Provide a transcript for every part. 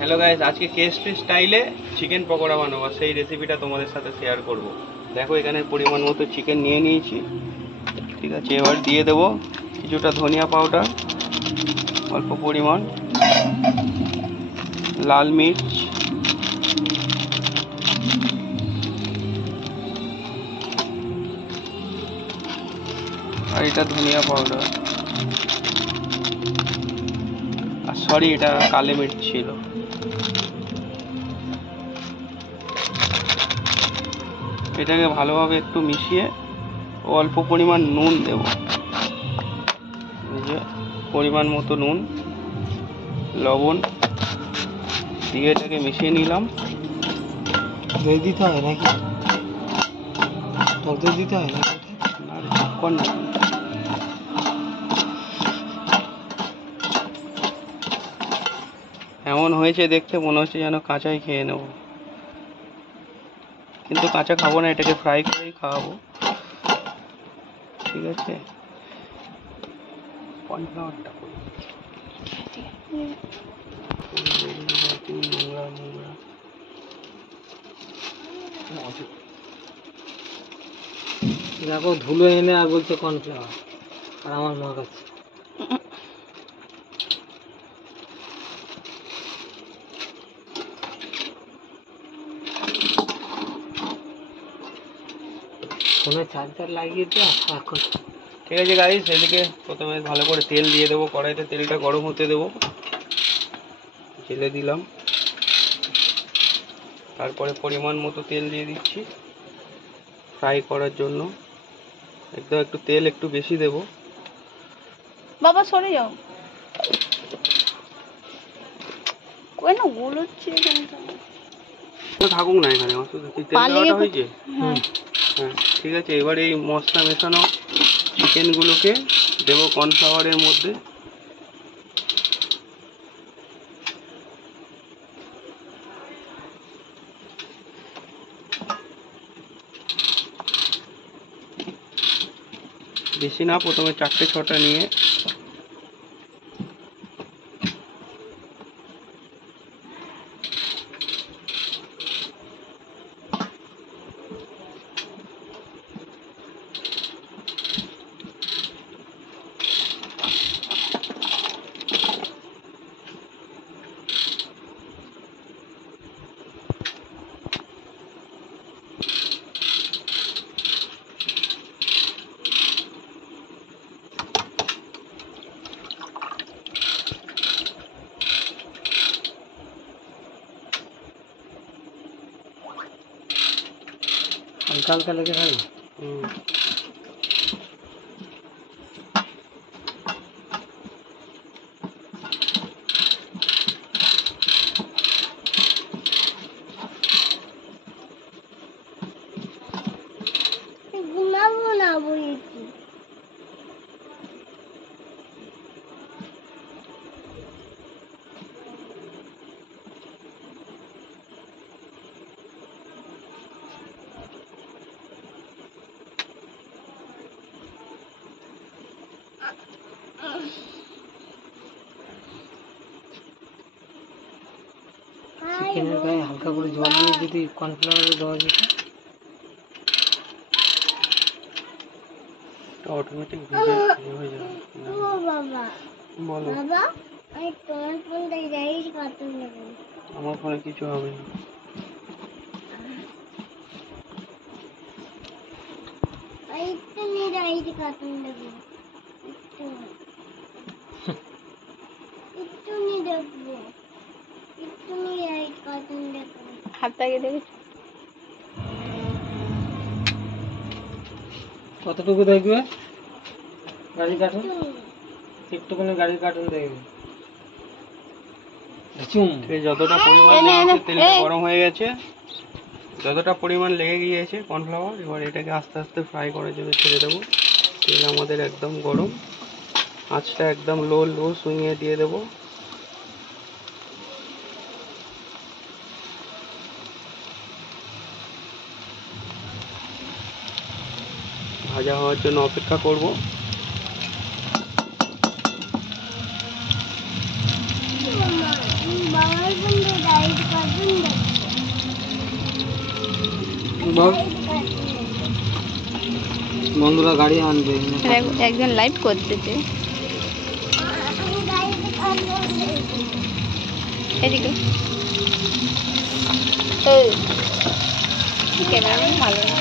Hello guys, আজকে KSP স্টাইলে chicken pakora বানাবো, সেই রেসিপিটা তোমাদের সাথে শেয়ার করব। দেখো এখানে পরিমাণ মতো চিকেন নিয়ে নিয়েছি, ঠিক আছে। এবার দিয়ে দেবো কিছুটা ধনিয়া পাউডার, অল্প পরিমাণ লাল মির্চ, আর এটা ধনিয়া পাউডার, আর সরি এটা কালো মির্চ ছিল। এটাকে ভালোভাবে একটু মিশিয়ে অল্প পরিমাণ নুন দেব, যে পরিমাণ মতো নুন, লবণ দিয়ে এটাকে মিশিয়ে নিলাম। দই দিতে হয় নাকি? টক দই দিতে হয় নাকি? না, এমন হয়েছে দেখতে মনে হচ্ছে যেন কাঁচাই খেয়ে নেব, কিন্তু কাঁচা খাবো না, এটাকে ফ্রাই করেই খাওয়াবো, ঠিক আছে। কর্নফ্লাওয়ারটা করি, নোংরা নোংরা। দেখো ধুলো এনে আর বলছে কর্নফ্লাওয়ার, আর আমার মা কাছে ফোনে চার্জার লাগিয়ে দিয়ে এখন। ঠিক আছে গাইস, এদিকে প্রথমে ভালো করে তেল দিয়ে দেবো কড়াইতে, তেলটা গরম হতে দেবো, জেলে দিলাম। তারপরে পরিমাণ মতো তেল দিয়ে দিচ্ছি ফ্রাই করার জন্য, একদম একটু তেল একটু বেশি দেব। বাবা সরে যাও, কই না গুলোচ্ছে এখানটা, থাকুক না এখানে, তেল দেওয়াটা হয়েছে। হ্যাঁ ঠিক আছে। এবার এই মশলা মেশানো চিকেনগুলোকে দেবো কর্নফ্লাওয়ারের মধ্যে, বেশি না, প্রথমে 4-6টা নিয়ে হালকা হালকা লেগে থাকে। ঘুমাবো না বলেছি। চিকেনের গায়ে হালকা করে জল দিয়ে যদি কর্নফ্লাওয়ার দেওয়া যেত, অটোমেটিক ভিজে হয়ে যাবে। বাবা বলো বাবা, আমি তোমার ফোন থেকে যাই কার্টুন দেখবো। আমার ফোনে কিছু হবে না। একটু নিয়ে যাই কার্টুন দেখবো, একটু নিয়ে দেখবো, একটু নিয়ে যাই কার্টুন দেখবো। হাতটাকে দেখে কতটুকু দেখবে? গাড়ি কার্টুন একটুখানি গাড়ির কার্টুন দেখবে। যতটা পরিমাণ লেগেছে, তেলটা গরম হয়ে গেছে, যতটা পরিমাণ লেগে গিয়েছে কর্নফ্লাওয়ার, এবার এটাকে আস্তে আস্তে ফ্রাই করার জন্য ছেড়ে দেবো। তেল আমাদের একদম গরম, আঁচটা একদম লো সুইংয়ে দিয়ে দেবো। ভাজা হওয়ার জন্য অপেক্ষা করব। বাবার বন্ধু বল বন্ধুরা গাড়ি আনবে একজন লাইভ করতেছে এদিকে ক্যামেরা ভালো না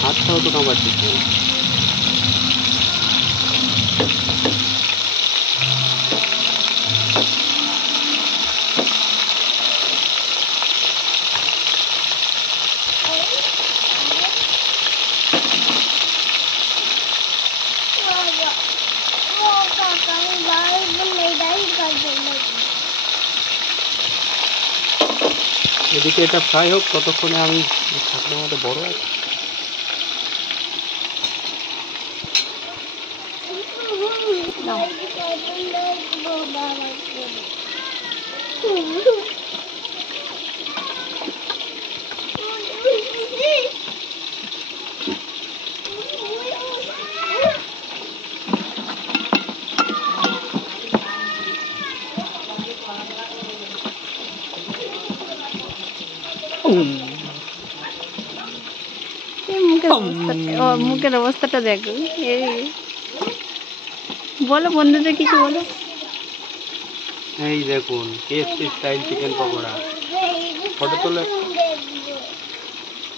হাতটাও তো কামাচ্ছে এদিকে এটা ফ্রাই হোক, ততক্ষণে আমি ঠাকুরের মতো বড় আছে মুখের অবস্থাটা দেখো বলো বন্ধুদের কিছু বলো এই দেখুন KFC style chicken pakora photo তোলে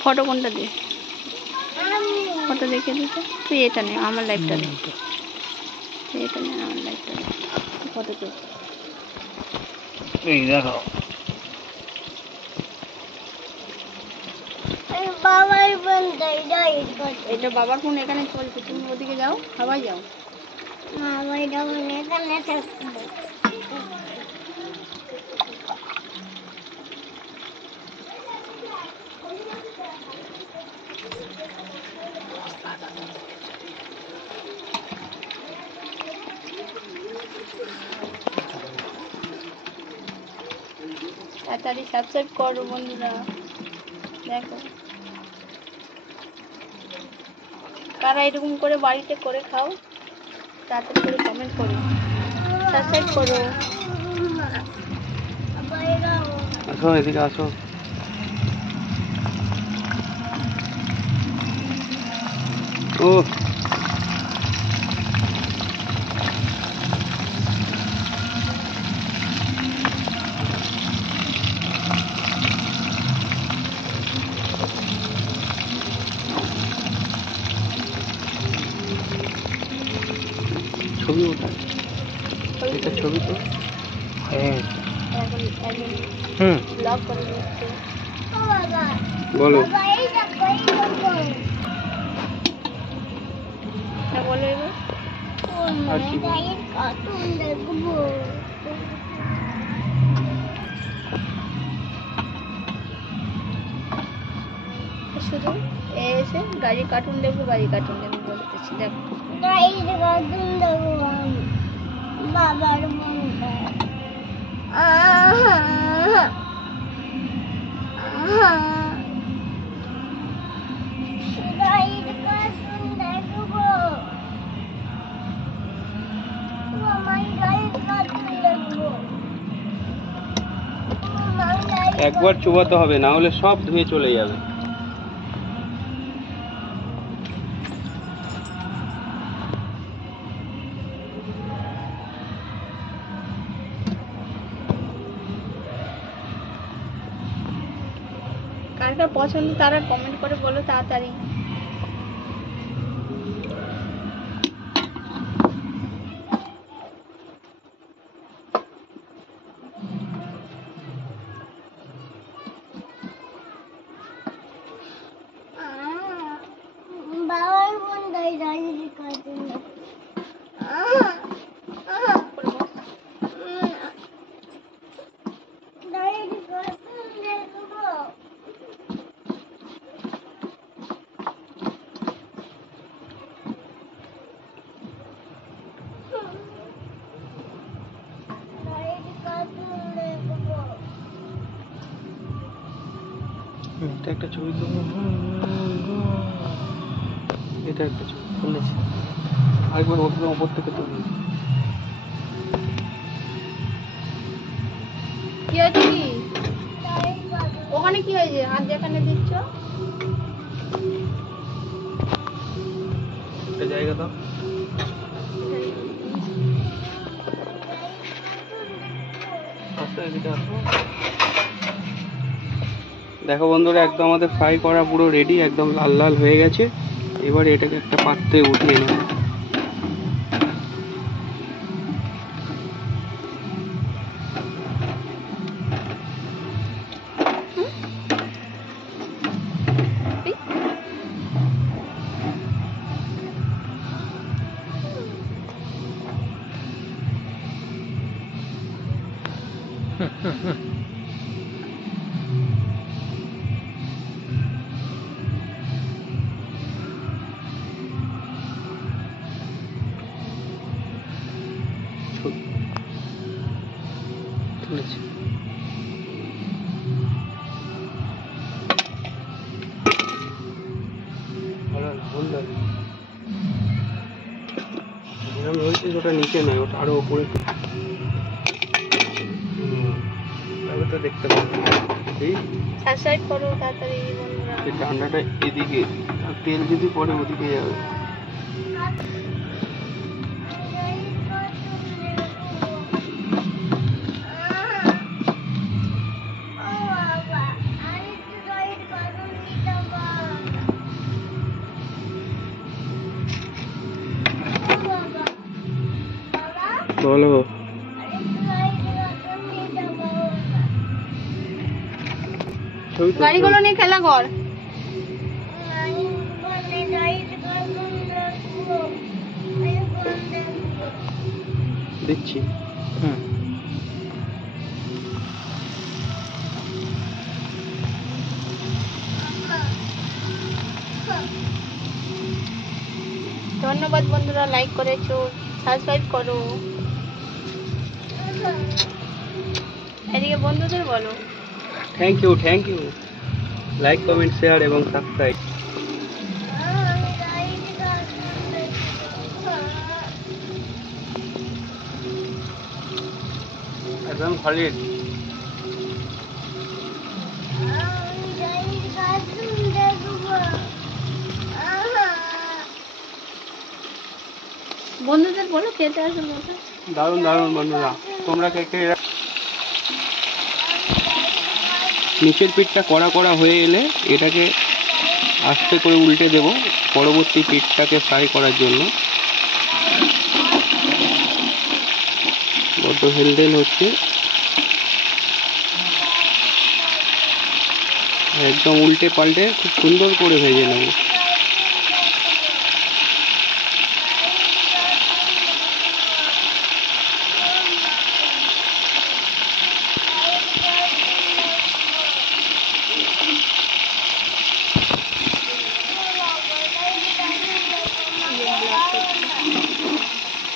ফটো কোনটা দে ফটো দেখে দিতে তুই এটা নে আমার লাইভটা দে এটা নে আমার লাইভটা ফটো তুল এই দেখো বাবার ফোন এটা বাবার ফোন এখানে চলছে তুমি ওদিকে যাও সবাই যাও না ভাই যাও এখানে থাকবো তাড়াতাড়ি সাবস্ক্রাইব করো বন্ধুরা দেখো কারা এরকম করে বাড়িতে করে খাও তাড়াতাড়ি করে কমেন্ট করো সাবস্ক্রাইব করো আসো এদিকে আসো ও ছবি ওটা এটা ছবি তো ব্লগ করে দিচ্ছে বলো বলো এবার আর কি শুধু এসে গাড়ি কার্টুন দেখবো বলতেছি দেখো গাড়ির কার্টুন দেখবো বাবার মনটা গাড়ির কার্টুন দেখবো আমার গাড়ির কার্টুন দেখবো একবার চুবাতে হবে, না হলে সব ধুয়ে চলে যাবে। কারটা পছন্দ তারা কমেন্ট করে বলো তাড়াতাড়ি। বাবার ফোন দাই দাঁড়িয়ে কাটে এটা একটা ছবি তো, এটা একটা ছবি তুলেছি। আরেকবার ওপর থেকে তুলি। কি হয়েছে কি ওখানে কি হয়েছে হাত যেখানে দিচ্ছ একটা জায়গা দাও। আস্তে এদিকে আসো। দেখো বন্ধুরা, একদম আমাদের ফ্রাই করা পুরো রেডি, একদম লাল লাল হয়ে গেছে। এবার এটাকে একটা পাত্রে উঠিয়ে নেব। তুলেছি। ভালো না, ভুল লাগে। যেরকম হয়েছে ওটা নিচে নয়, ওটা আরো উপরে। তাহলে তো দেখতে পাবো। এই সাবস্ক্রাইব করো তাড়াতাড়ি বন্ধুরা এই ডান্ডাটা এদিকে, আর তেল যদি পড়ে ওদিকে যাবে। বলো। গাড়িগুলো নিয়ে খেলা কর দিচ্ছি। ধন্যবাদ বন্ধুরা লাইক করেছো সাবস্ক্রাইব করো এদিকে বন্ধুদের বলো thank you. Like, comment, share এবং সাবস্ক্রাইব। একদম সলিড। বন্ধুদের বলো খেতে আসো বসে দারুণ দারুণ বন্ধুরা, তোমরা কে কে নিচের পিঠটা কড়া কড়া হয়ে এলে এটাকে আস্তে করে উল্টে দেব পরবর্তী পিঠটাকে ফ্রাই করার জন্য। বড্ড হেলদেল হচ্ছে, একদম উল্টে পাল্টে খুব সুন্দর করে ভেজে নেব।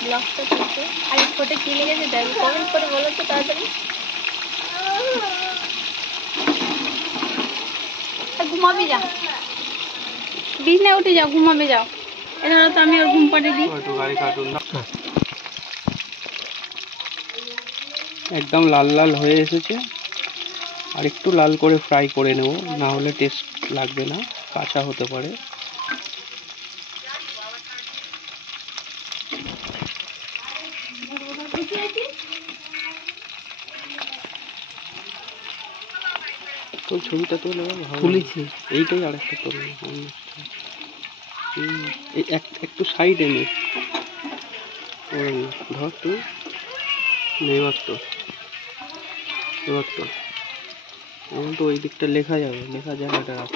ব্লগটা করতে আর ফটো কি লেগেছে দেখ কমেন্ট করে বলো তো তাড়াতাড়ি ঘুমাবি যা বিছনায় উঠে যাও ঘুমাবে যাও এটা তো আমি ওর ঘুম পাড়িয়ে দিই একদম লাল লাল হয়ে এসেছে, আর একটু লাল করে ফ্রাই করে নেব, না হলে টেস্ট লাগবে না, কাঁচা হতে পারে। তোর ছবিটা তোলে তুলেছি। এইটাই আরেকটা তোলে। একটু সাইডে নে, ধর তুই এবার তো এবার তো ওই দিকটা লেখা যাবে, লেখা জায়গাটা রাখ।